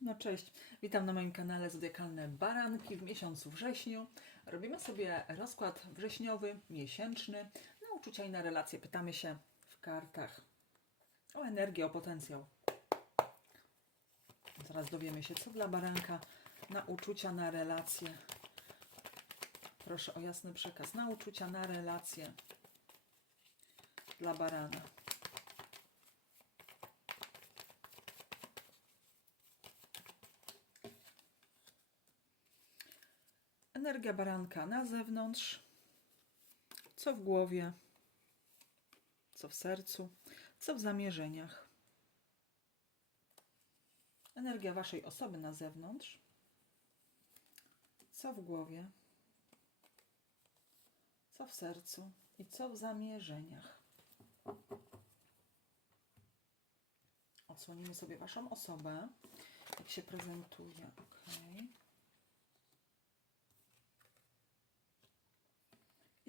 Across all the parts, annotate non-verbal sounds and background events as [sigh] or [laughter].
No cześć, witam na moim kanale Zodiakalne Baranki w miesiącu wrześniu. Robimy sobie rozkład wrześniowy, miesięczny, na uczucia i na relacje. Pytamy się w kartach o energię, o potencjał. Zaraz dowiemy się, co dla baranka na uczucia, na relacje. Proszę o jasny przekaz. Na uczucia, na relacje dla barana. Energia baranka na zewnątrz, co w głowie, co w sercu, co w zamierzeniach. Energia waszej osoby na zewnątrz, co w głowie, co w sercu i co w zamierzeniach. Odsłonimy sobie waszą osobę, jak się prezentuje. Okay.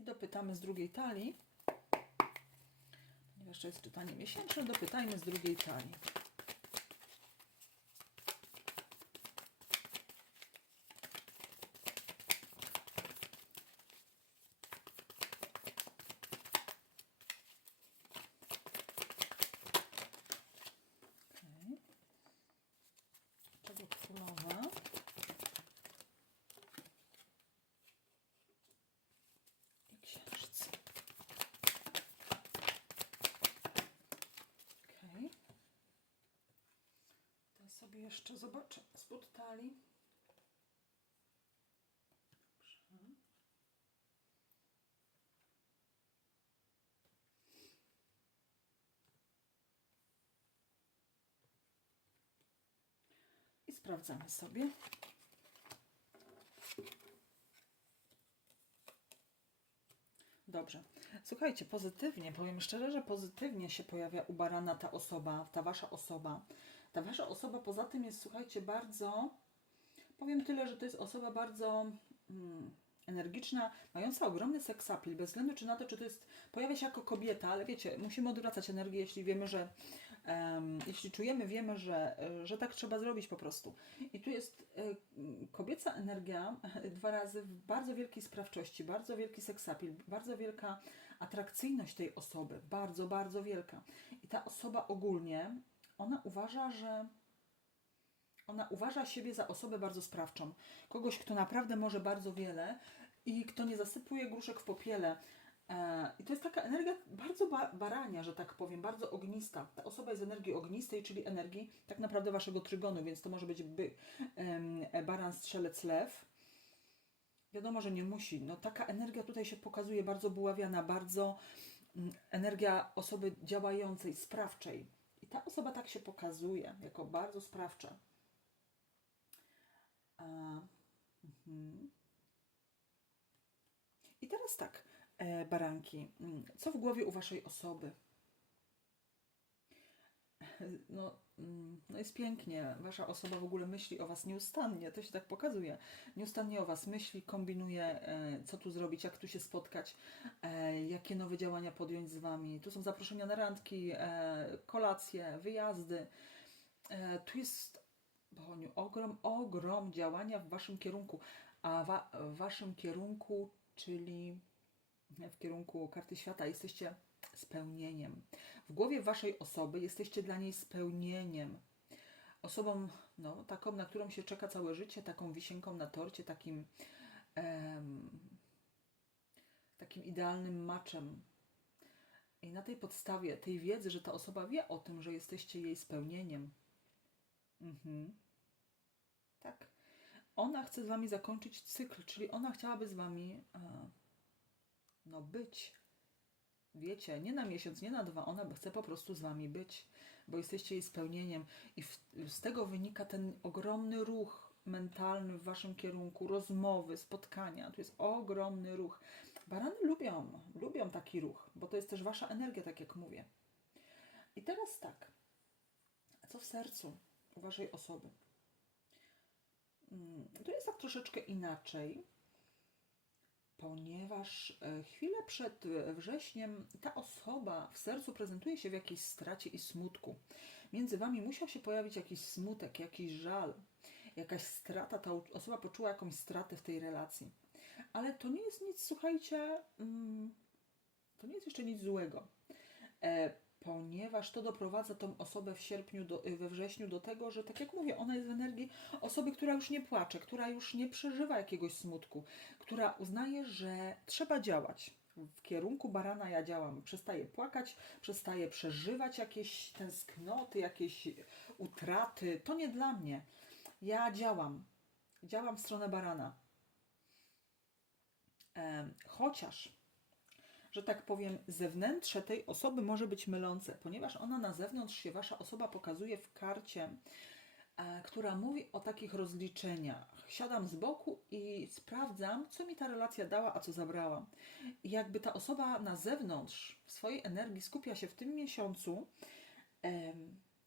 Dopytamy z drugiej talii. To jest czytanie miesięczne, dopytajmy z drugiej talii. Okej. Czego królowa? i księżyc. Ok. To sobie jeszcze zobaczę spod talii. Dobrze. I sprawdzamy sobie. Dobrze. Słuchajcie, pozytywnie, powiem szczerze, że pozytywnie się pojawia u barana ta osoba, ta wasza osoba. Ta wasza osoba poza tym jest, słuchajcie, bardzo, powiem tyle, że to jest osoba bardzo mm, energiczna, mająca ogromny seksapil, bez względu czy na to, czy to jest, pojawia się jako kobieta, ale wiecie, musimy odwracać energię, jeśli wiemy, że, em, jeśli czujemy, wiemy, że, że tak trzeba zrobić po prostu. I tu jest e, kobieca energia [laughs] dwa razy w bardzo wielkiej sprawczości, bardzo wielki seksapil, bardzo wielka atrakcyjność tej osoby, bardzo, bardzo wielka. I ta osoba ogólnie, ona uważa, że ona uważa siebie za osobę bardzo sprawczą. Kogoś, kto naprawdę może bardzo wiele i kto nie zasypuje gruszek w popiele. E, I to jest taka energia bardzo ba barania, że tak powiem, bardzo ognista. Ta osoba jest z energii ognistej, czyli energii tak naprawdę waszego trygonu, więc to może być by, em, baran, strzelec, lew. Wiadomo, że nie musi. No, taka energia tutaj się pokazuje bardzo buławiana, bardzo mm, energia osoby działającej, sprawczej. Ta osoba tak się pokazuje, jako bardzo sprawcza. A, mhm. I teraz tak, e, baranki, mm, co w głowie u waszej osoby? No, mm, no jest pięknie. Wasza osoba w ogóle myśli o was nieustannie. To się tak pokazuje. Nieustannie o was myśli, kombinuje, e, co tu zrobić, jak tu się spotkać, e, jakie nowe działania podjąć z wami. Tu są zaproszenia na randki, e, kolacje, wyjazdy. Tu jest Boniu, ogrom, ogrom działania w waszym kierunku, a wa, w waszym kierunku, czyli w kierunku karty świata, jesteście spełnieniem. W głowie waszej osoby jesteście dla niej spełnieniem. Osobą, no, taką, na którą się czeka całe życie, taką wisienką na torcie, takim, em, takim idealnym maczem. I na tej podstawie, tej wiedzy, że ta osoba wie o tym, że jesteście jej spełnieniem, Mhm. Tak. Ona chce z wami zakończyć cykl, czyli ona chciałaby z wami e, no być. Wiecie, nie na miesiąc, nie na dwa, ona chce po prostu z wami być, bo jesteście jej spełnieniem i w, z tego wynika ten ogromny ruch mentalny w waszym kierunku, rozmowy, spotkania. Tu jest ogromny ruch. Barany lubią, lubią taki ruch, bo to jest też wasza energia, tak jak mówię. I teraz tak, co w sercu? u waszej osoby. Mm, To jest tak troszeczkę inaczej, ponieważ e, chwilę przed e, wrześniem ta osoba w sercu prezentuje się w jakiejś stracie i smutku. Między wami musiał się pojawić jakiś smutek, jakiś żal, jakaś strata. Ta osoba poczuła jakąś stratę w tej relacji. Ale to nie jest nic, słuchajcie, mm, to nie jest jeszcze nic złego. Ponieważ to doprowadza tą osobę w sierpniu, do, y, we wrześniu do tego, że tak jak mówię, ona jest w energii osoby, która już nie płacze, która już nie przeżywa jakiegoś smutku, która uznaje, że trzeba działać. W kierunku barana ja działam, przestaję płakać, przestaję przeżywać jakieś tęsknoty, jakieś utraty. To nie dla mnie. Ja działam. Działam w stronę barana. Chociaż że tak powiem, zewnętrze tej osoby może być mylące, ponieważ ona na zewnątrz się wasza osoba pokazuje w karcie, e, która mówi o takich rozliczeniach. Siadam z boku i sprawdzam, co mi ta relacja dała, a co zabrała. I jakby ta osoba na zewnątrz w swojej energii skupia się w tym miesiącu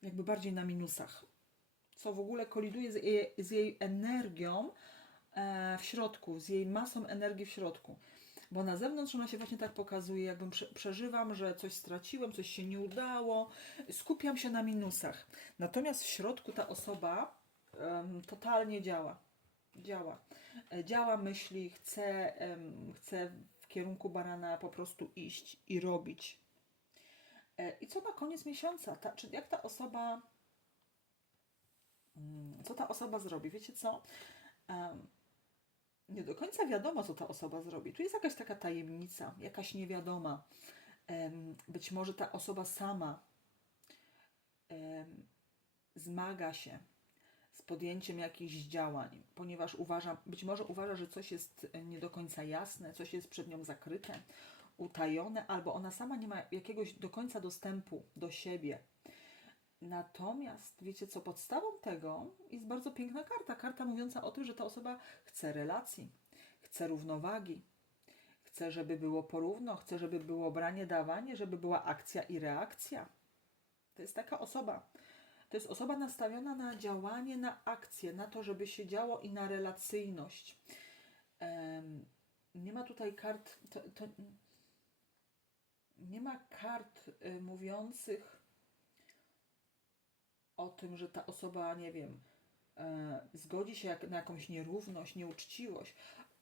jakby bardziej na minusach, co w ogóle koliduje z jej, z jej energią e, w środku, z jej masą energii w środku. Bo na zewnątrz ona się właśnie tak pokazuje, jakbym prze, przeżywam, że coś straciłem, coś się nie udało, skupiam się na minusach. Natomiast w środku ta osoba em, totalnie działa. Działa. E, Działa, myśli, chce, em, chce w kierunku barana po prostu iść i robić. E, I co na koniec miesiąca? Ta, czy jak ta osoba. mm, Co ta osoba zrobi? Wiecie co? Em, nie do końca wiadomo, co ta osoba zrobi. Tu jest jakaś taka tajemnica, jakaś niewiadoma. Być może ta osoba sama zmaga się z podjęciem jakichś działań, ponieważ uważa, być może uważa, że coś jest e, nie do końca jasne, coś jest przed nią zakryte, utajone, albo ona sama nie ma jakiegoś do końca dostępu do siebie. Natomiast wiecie co, podstawą tego jest bardzo piękna karta. Karta mówiąca o tym, że ta osoba chce relacji, chce równowagi, chce, żeby było porówno, chce, żeby było branie, dawanie, żeby była akcja i reakcja. To jest taka osoba. To jest osoba nastawiona na działanie, na akcję, na to, żeby się działo i na relacyjność. Em, nie ma tutaj kart. To, to, nie ma kart y, mówiących o tym, że ta osoba, nie wiem, e, zgodzi się jak, na jakąś nierówność, nieuczciwość.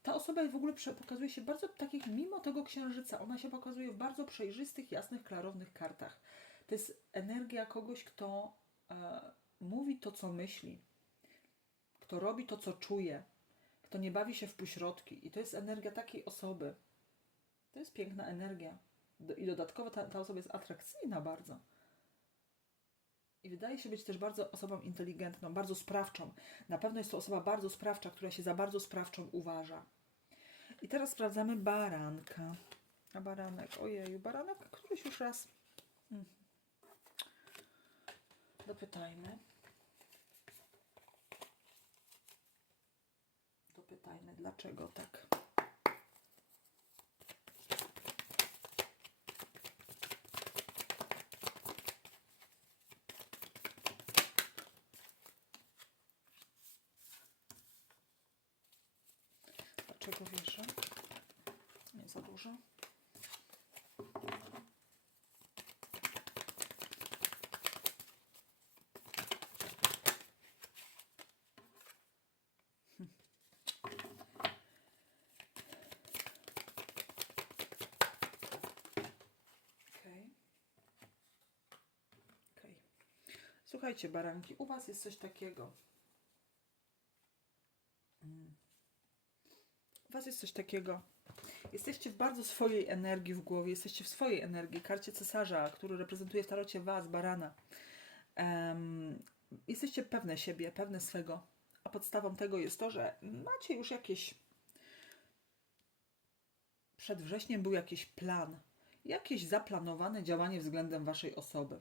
Ta osoba w ogóle pokazuje się bardzo takich, mimo tego księżyca, ona się pokazuje w bardzo przejrzystych, jasnych, klarownych kartach. To jest energia kogoś, kto e, mówi to, co myśli, kto robi to, co czuje, kto nie bawi się w półśrodki. I to jest energia takiej osoby. To jest piękna energia. I dodatkowo ta, ta osoba jest atrakcyjna bardzo. I wydaje się być też bardzo osobą inteligentną, bardzo sprawczą. Na pewno jest to osoba bardzo sprawcza, która się za bardzo sprawczą uważa. I teraz sprawdzamy baranka. A baranek, ojeju, baranek, któryś już raz. Mm. Dopytajmy. Dopytajmy, dlaczego tak. Dlaczego wierzę? Nie za dużo. Okej. Okej. Słuchajcie, baranki, u Was jest coś takiego. Mm. Was jest coś takiego. Jesteście w bardzo swojej energii w głowie, jesteście w swojej energii. Karcie cesarza, który reprezentuje w tarocie Was, barana. Em, jesteście pewne siebie, pewne swego. A podstawą tego jest to, że macie już jakieś. Przed wrześniem był jakiś plan, jakieś zaplanowane działanie względem Waszej osoby.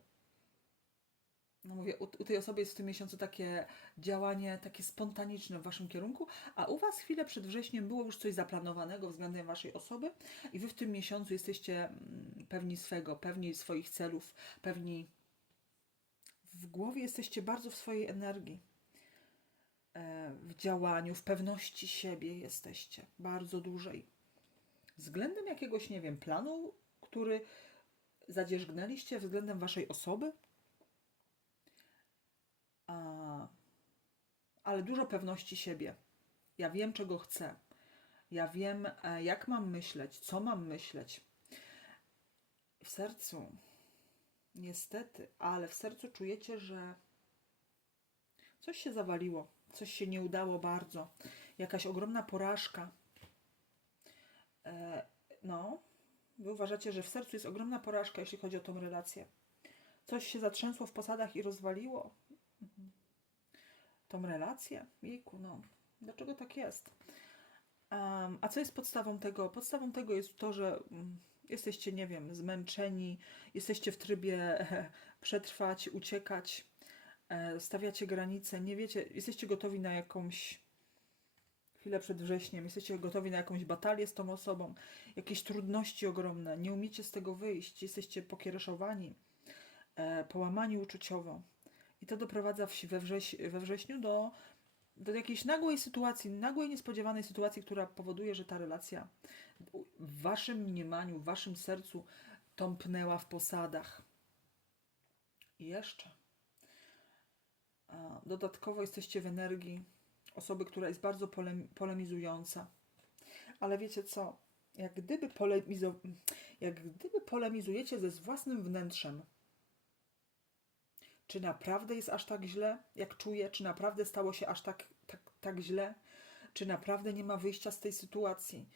No mówię, u, u tej osoby jest w tym miesiącu takie działanie, takie spontaniczne w Waszym kierunku, a u Was chwilę przed wrześniem było już coś zaplanowanego względem Waszej osoby i Wy w tym miesiącu jesteście mm, pewni swego, pewni swoich celów, pewni w głowie jesteście bardzo w swojej energii, e, w działaniu, w pewności siebie jesteście, bardzo dużej. Względem jakiegoś, nie wiem, planu, który zadzierzgnęliście względem Waszej osoby, ale dużo pewności siebie. Ja wiem, czego chcę. Ja wiem, e, jak mam myśleć, co mam myśleć. W sercu, niestety, ale w sercu czujecie, że coś się zawaliło, coś się nie udało bardzo, jakaś ogromna porażka. E, no, wy uważacie, że w sercu jest ogromna porażka, jeśli chodzi o tą relację. Coś się zatrzęsło w posadach i rozwaliło. Mhm. Tą relację? Jejku, no. Dlaczego tak jest? Em, a co jest podstawą tego? Podstawą tego jest to, że mm, jesteście, nie wiem, zmęczeni, jesteście w trybie e, przetrwać, uciekać, e, stawiacie granice, nie wiecie, jesteście gotowi na jakąś chwilę przed wrześniem, jesteście gotowi na jakąś batalię z tą osobą, jakieś trudności ogromne, nie umiecie z tego wyjść, jesteście pokiereszowani, e, połamani uczuciowo. I to doprowadza we, wrześ, we wrześniu do, do jakiejś nagłej sytuacji, nagłej, niespodziewanej sytuacji, która powoduje, że ta relacja w waszym mniemaniu, w waszym sercu tąpnęła w posadach. I jeszcze. Dodatkowo jesteście w energii osoby, która jest bardzo polem, polemizująca. Ale wiecie co? Jak gdyby, polemizo, jak gdyby polemizujecie ze własnym wnętrzem, czy naprawdę jest aż tak źle, jak czuję? Czy naprawdę stało się aż tak, tak, tak źle? Czy naprawdę nie ma wyjścia z tej sytuacji?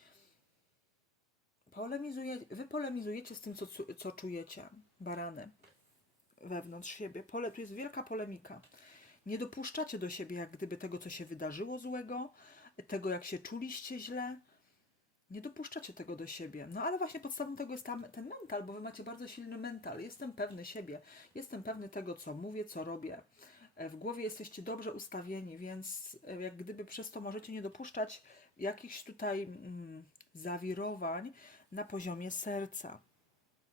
Polemizuje, wy polemizujecie z tym, co, co czujecie, barany, wewnątrz siebie. Pole, tu jest wielka polemika. Nie dopuszczacie do siebie, jak gdyby tego, co się wydarzyło złego, tego, jak się czuliście źle. Nie dopuszczacie tego do siebie. No ale właśnie podstawą tego jest tam ten mental, bo wy macie bardzo silny mental. Jestem pewny siebie, jestem pewny tego, co mówię, co robię. E, W głowie jesteście dobrze ustawieni, więc e, jak gdyby przez to możecie nie dopuszczać jakichś tutaj mm, zawirowań na poziomie serca.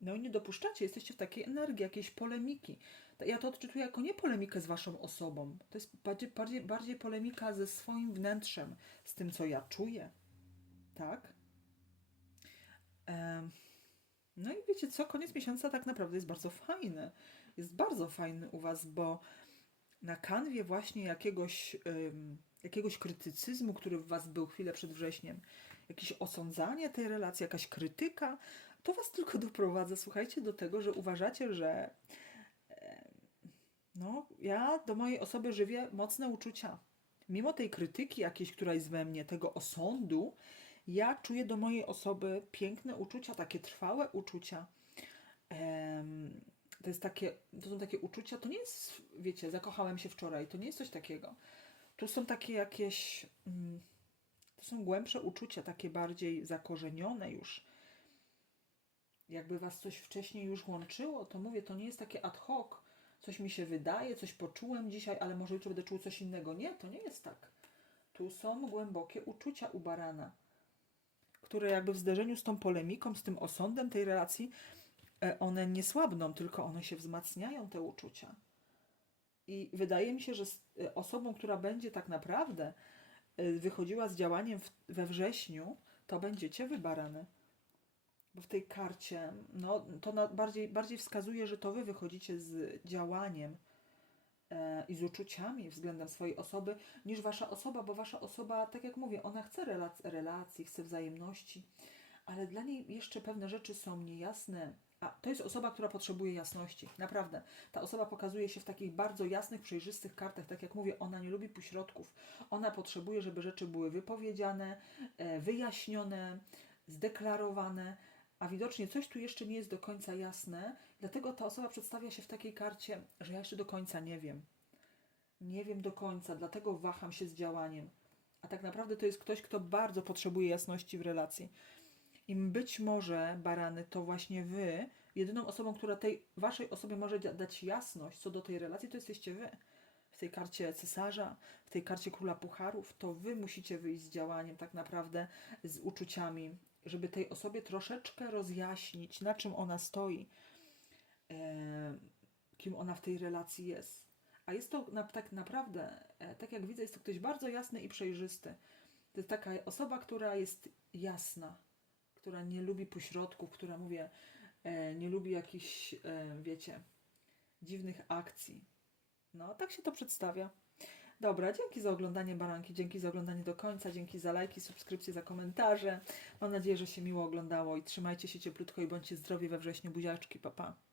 No i nie dopuszczacie, jesteście w takiej energii, jakiejś polemiki. Ja to odczytuję jako nie polemikę z waszą osobą. To jest bardziej, bardziej, bardziej polemika ze swoim wnętrzem, z tym, co ja czuję. Tak? Em, No i wiecie co, koniec miesiąca tak naprawdę jest bardzo fajny. Jest bardzo fajny u was, bo na kanwie właśnie jakiegoś, jakiegoś krytycyzmu, który w was był chwilę przed wrześniem, jakieś osądzanie tej relacji, jakaś krytyka, to was tylko doprowadza, słuchajcie, do tego, że uważacie, że no, ja do mojej osoby żywię mocne uczucia. Mimo tej krytyki jakiejś, która jest we mnie, tego osądu, ja czuję do mojej osoby piękne uczucia, takie trwałe uczucia. To jest takie, to są takie uczucia, to nie jest, wiecie, zakochałem się wczoraj, to nie jest coś takiego. Tu są takie jakieś, mm, to są głębsze uczucia, takie bardziej zakorzenione już. Jakby was coś wcześniej już łączyło, to mówię, to nie jest takie ad hoc, coś mi się wydaje, coś poczułem dzisiaj, ale może jutro będę czuł coś innego. Nie, to nie jest tak. Tu są głębokie uczucia u barana, które jakby w zderzeniu z tą polemiką, z tym osądem tej relacji, e, one nie słabną, tylko one się wzmacniają, te uczucia. I wydaje mi się, że e, osobą, która będzie tak naprawdę e, wychodziła z działaniem we wrześniu, to będziecie wy barany. Bo w tej karcie, no, to bardziej, bardziej wskazuje, że to wy wychodzicie z działaniem i z uczuciami względem swojej osoby, niż wasza osoba, bo wasza osoba, tak jak mówię, ona chce relac- relacji, chce wzajemności, ale dla niej jeszcze pewne rzeczy są niejasne. A to jest osoba, która potrzebuje jasności. Naprawdę. Ta osoba pokazuje się w takich bardzo jasnych, przejrzystych kartach. Tak jak mówię, ona nie lubi półśrodków. Ona potrzebuje, żeby rzeczy były wypowiedziane, e, wyjaśnione, zdeklarowane, a widocznie coś tu jeszcze nie jest do końca jasne. Dlatego ta osoba przedstawia się w takiej karcie, że ja jeszcze do końca nie wiem. Nie wiem do końca, dlatego waham się z działaniem. A tak naprawdę to jest ktoś, kto bardzo potrzebuje jasności w relacji. I być może, barany, to właśnie wy, jedyną osobą, która tej waszej osobie może da- dać jasność co do tej relacji, to jesteście wy. W tej karcie cesarza, w tej karcie króla pucharów, to wy musicie wyjść z działaniem, tak naprawdę z uczuciami, żeby tej osobie troszeczkę rozjaśnić, na czym ona stoi, e, kim ona w tej relacji jest. A jest to tak naprawdę, e, tak jak widzę, jest to ktoś bardzo jasny i przejrzysty. To jest taka osoba, która jest jasna, która nie lubi pośrodków, która mówię, e, nie lubi jakichś, wiecie, dziwnych akcji. No, tak się to przedstawia. Dobra, dzięki za oglądanie baranki, dzięki za oglądanie do końca, dzięki za lajki, subskrypcje, za komentarze. Mam nadzieję, że się miło oglądało i trzymajcie się cieplutko i bądźcie zdrowi we wrześniu. Buziaczki, papa. Pa.